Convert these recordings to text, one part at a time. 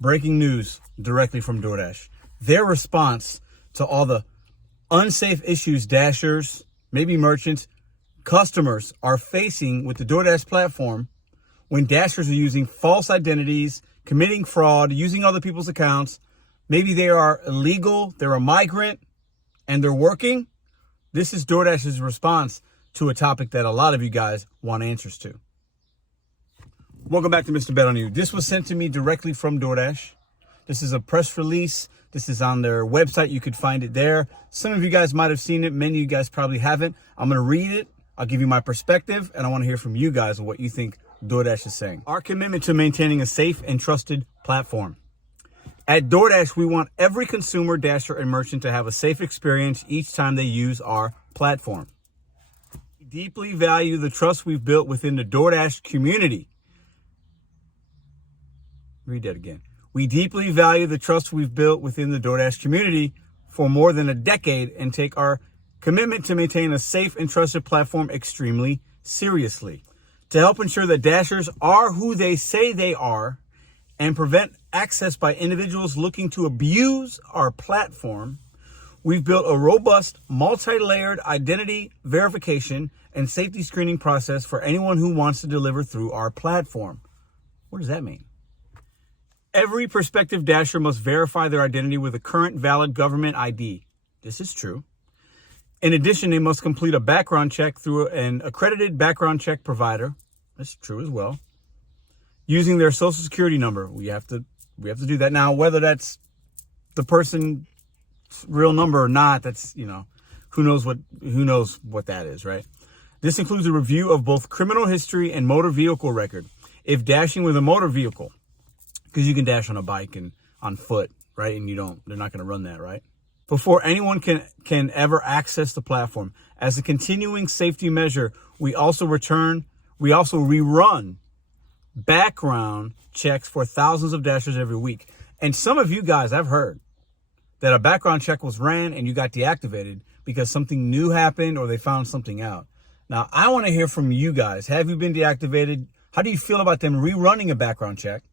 Breaking news directly from DoorDash. Their response to all the unsafe issues Dashers, maybe merchants, customers are facing with the DoorDash platform when Dashers are using false identities, committing fraud, using other people's accounts. Maybe they are illegal, they're a migrant, and they're working. This is DoorDash's response to a topic that a lot of you guys want answers to. Welcome back to Mr.BetonYou. This was sent to me directly from DoorDash. This is a press release. This is on their website. You could find it there. Some of you guys might have seen it. Many of you guys probably haven't. I'm going to read it. I'll give you my perspective, and I want to hear from you guys on what you think DoorDash is saying. Our commitment to maintaining a safe and trusted platform. At DoorDash, we want every consumer, Dasher, and merchant to have a safe experience each time they use our platform. We deeply value the trust we've built within the DoorDash community. Read that again. We deeply value the trust we've built within the DoorDash community for more than a decade and take our commitment to maintain a safe and trusted platform extremely seriously. To help ensure that Dashers are who they say they are and prevent access by individuals looking to abuse our platform, we've built a robust, multi-layered identity verification and safety screening process for anyone who wants to deliver through our platform. What does that mean? Every prospective Dasher must verify their identity with a current valid government ID. This is true. In addition, they must complete a background check through an accredited background check provider. That's true as well. Using their social security number. We have to do that. Now, whether that's the person's real number or not, that's, who knows what that is, right? This includes a review of both criminal history and motor vehicle record. If dashing with a motor vehicle, because you can dash on a bike and on foot, right? And they're not going to run that, right? Before anyone can ever access the platform. As a continuing safety measure, we also rerun background checks for thousands of Dashers every week. And some of you guys, I've heard that a background check was ran and you got deactivated because something new happened or they found something out. Now, I want to hear from you guys. Have you been deactivated? How do you feel about them rerunning a background check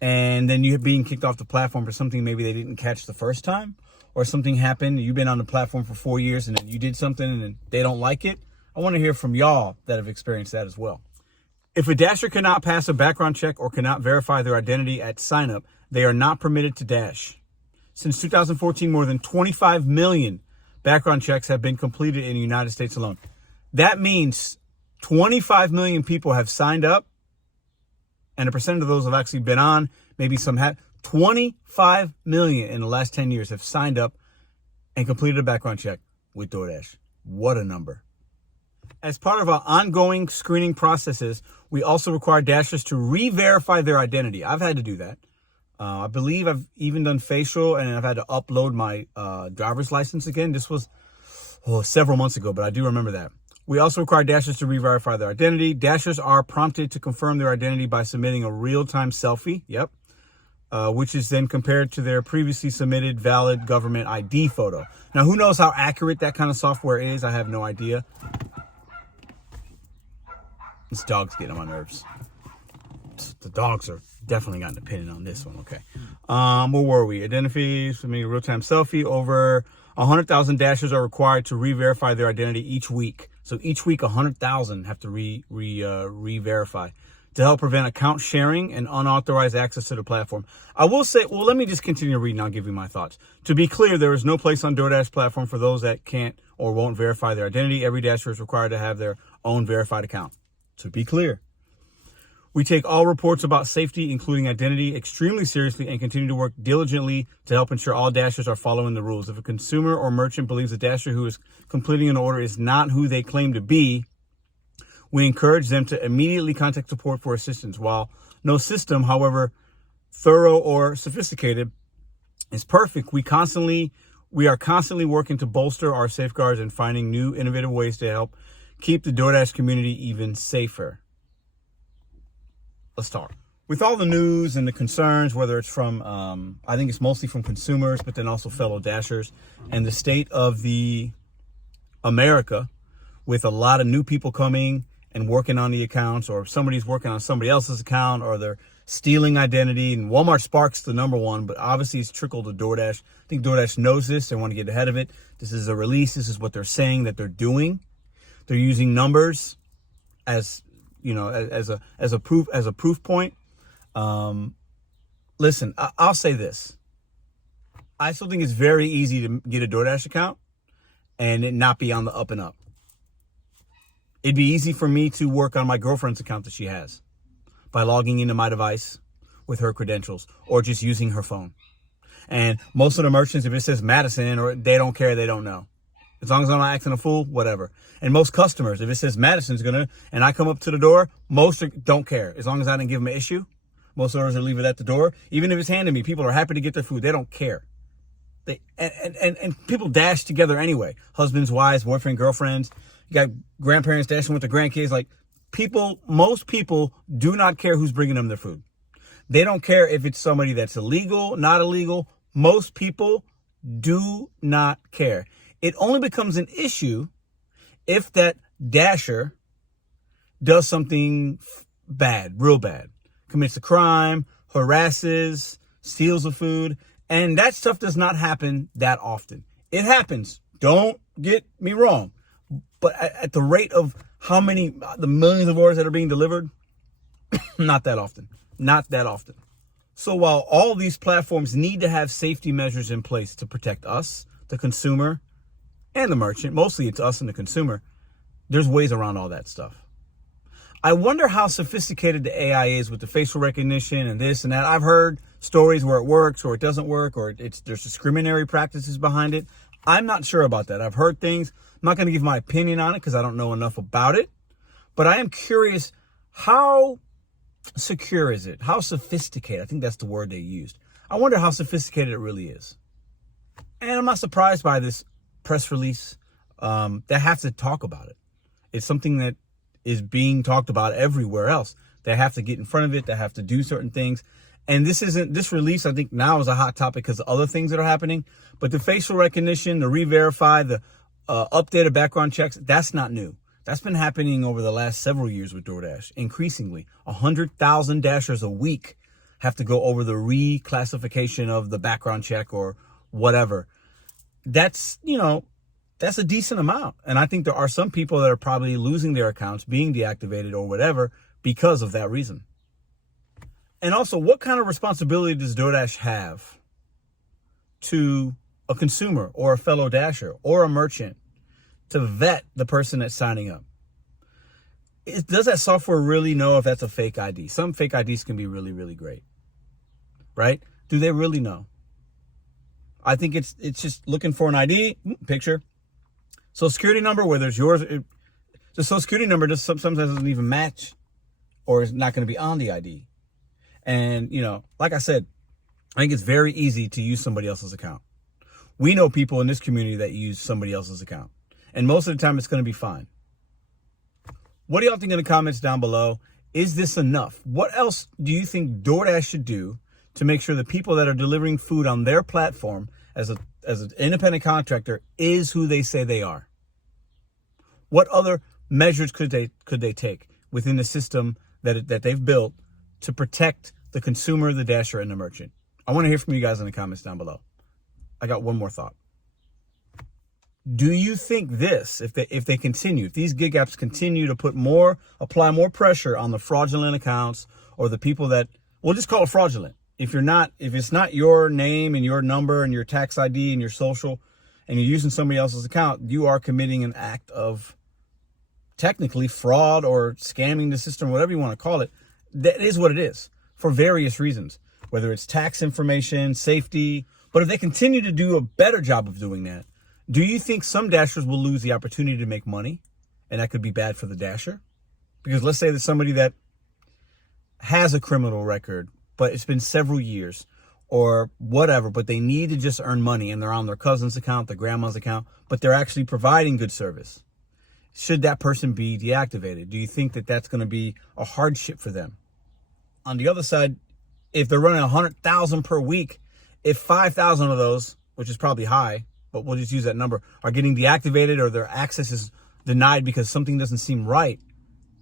and then you being kicked off the platform for something maybe they didn't catch the first time, or something happened, you've been on the platform for 4 years and then you did something and they don't like it? I want to hear from y'all that have experienced that as well. If a Dasher cannot pass a background check or cannot verify their identity at sign-up, they are not permitted to dash. Since 2014, more than 25 million background checks have been completed in the United States alone. That means 25 million people have signed up, and a percent of those have actually been on. Maybe some have. 25 million in the last 10 years have signed up and completed a background check with DoorDash. What a number. As part of our ongoing screening processes, we also require Dashers to re-verify their identity. I've had to do that. I believe I've even done facial, and I've had to upload my driver's license again. This was several months ago, but I do remember that. We also require Dashers to re-verify their identity. Dashers are prompted to confirm their identity by submitting a real-time selfie, which is then compared to their previously submitted valid government ID photo. Now, who knows how accurate that kind of software is? I have no idea. This dog's getting on my nerves. The dogs are definitely got an opinion on this one. Okay. Where were we? Identity, submitting a real-time selfie. Over 100,000 Dashers are required to re-verify their identity each week. So each week, 100,000 have to re-verify to help prevent account sharing and unauthorized access to the platform. I will say, let me just continue reading. I'll give you my thoughts. To be clear, there is no place on DoorDash platform for those that can't or won't verify their identity. Every Dasher is required to have their own verified account. To be clear, we take all reports about safety, including identity, extremely seriously and continue to work diligently to help ensure all Dashers are following the rules. If a consumer or merchant believes a Dasher who is completing an order is not who they claim to be, we encourage them to immediately contact support for assistance. While no system, however thorough or sophisticated, is perfect, we are constantly working to bolster our safeguards and finding new innovative ways to help keep the DoorDash community even safer. Let's talk. With all the news and the concerns, whether it's from, I think it's mostly from consumers, but then also fellow Dashers, and the state of the America, with a lot of new people coming and working on the accounts, or somebody's working on somebody else's account, or they're stealing identity, and Walmart Spark's the number one, but obviously it's trickled to DoorDash. I think DoorDash knows this. They want to get ahead of it. This is a release. This is what they're saying that they're doing. They're using numbers as, you know, as a proof point. Listen, I'll say this. I still think it's very easy to get a DoorDash account and it not be on the up and up. It'd be easy for me to work on my girlfriend's account that she has by logging into my device with her credentials or just using her phone. And most of the merchants, if it says Madison, or they don't care, they don't know. As long as I'm not acting a fool, whatever. And most customers, if it says Madison's and I come up to the door, most don't care. As long as I didn't give them an issue, most orders will leave it at the door. Even if it's handed me, people are happy to get their food. They don't care. And people dash together anyway. Husbands, wives, boyfriend, girlfriends. You got grandparents dashing with their grandkids. Like, most people do not care who's bringing them their food. They don't care if it's somebody that's illegal, not illegal. Most people do not care. It only becomes an issue if that dasher does something bad, real bad, commits a crime, harasses, steals the food. And that stuff does not happen that often. It happens. Don't get me wrong. But at the rate of the millions of orders that are being delivered, not that often. Not that often. So while all these platforms need to have safety measures in place to protect us, the consumer, and the merchant, mostly it's us and the consumer, there's ways around all that stuff. I wonder how sophisticated the AI is with the facial recognition and this and that. I've heard stories where it works or it doesn't work, or there's discriminatory practices behind it. I'm not sure about that. I've heard things. I'm not going to give my opinion on it because I don't know enough about it. But I am curious, how secure is it? How sophisticated? I think that's the word they used. I wonder how sophisticated it really is. And I'm not surprised by this press release. They have to talk about it. It's something that is being talked about everywhere else. They have to get in front of it. They have to do certain things. And this release, I think now is a hot topic because of other things that are happening. But the facial recognition, the re-verify, the updated background checks, that's not new. That's been happening over the last several years with DoorDash. Increasingly, 100,000 dashers a week have to go over the reclassification of the background check or whatever. That's a decent amount. And I think there are some people that are probably losing their accounts, being deactivated or whatever because of that reason. And also, what kind of responsibility does DoorDash have to a consumer or a fellow dasher or a merchant to vet the person that's signing up? Does that software really know if that's a fake ID? Some fake IDs can be really, really great, right? Do they really know? I think it's just looking for an ID, picture, Social Security number, whether it's yours. The Social Security number just sometimes doesn't even match or is not going to be on the ID. And, like I said, I think it's very easy to use somebody else's account. We know people in this community that use somebody else's account. And most of the time, it's going to be fine. What do y'all think in the comments down below? Is this enough? What else do you think DoorDash should do to make sure the people that are delivering food on their platform as an independent contractor is who they say they are? What other measures could they take within the system that they've built to protect the consumer, the dasher, and the merchant? I want to hear from you guys in the comments down below. I got one more thought. Do you think this, if these gig apps continue to apply more pressure on the fraudulent accounts or the people that, we'll just call it fraudulent. If it's not your name and your number and your tax ID and your social, and you're using somebody else's account, you are committing an act of technically fraud or scamming the system, whatever you want to call it. That is what it is for various reasons, whether it's tax information, safety. But if they continue to do a better job of doing that, do you think some dashers will lose the opportunity to make money? And that could be bad for the dasher? Because let's say there's somebody that has a criminal record, but it's been several years or whatever, but they need to just earn money and they're on their cousin's account, their grandma's account, but they're actually providing good service. Should that person be deactivated? Do you think that that's going to be a hardship for them? On the other side, if they're running 100,000 per week, if 5,000 of those, which is probably high, but we'll just use that number, are getting deactivated or their access is denied because something doesn't seem right,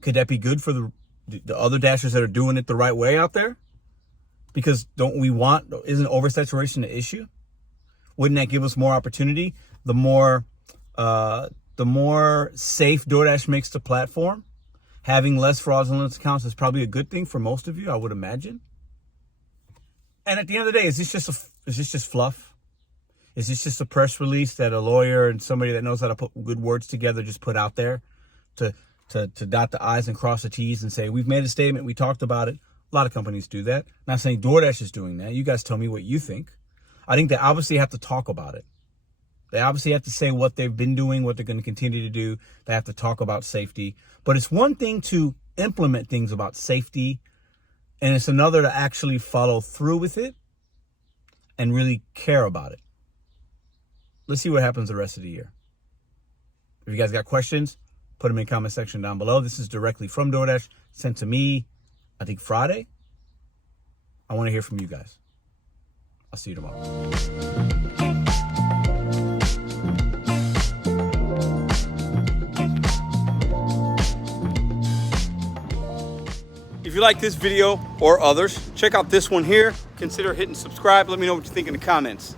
could that be good for the other dashers that are doing it the right way out there? Because isn't oversaturation the issue? Wouldn't that give us more opportunity? The more safe DoorDash makes the platform, having less fraudulent accounts is probably a good thing for most of you, I would imagine. And at the end of the day, is this just fluff? Is this just a press release that a lawyer and somebody that knows how to put good words together just put out there to dot the I's and cross the T's and say, we've made a statement, we talked about it? A lot of companies do that. I'm not saying DoorDash is doing that. You guys tell me what you think. I think they obviously have to talk about it. They obviously have to say what they've been doing, what they're going to continue to do. They have to talk about safety. But it's one thing to implement things about safety, and it's another to actually follow through with it and really care about it. Let's see what happens the rest of the year. If you guys got questions, put them in the comment section down below. This is directly from DoorDash, sent to me, I think Friday. I want to hear from you guys. I'll see you tomorrow. If you like this video or others, check out this one here. Consider hitting subscribe. Let me know what you think in the comments.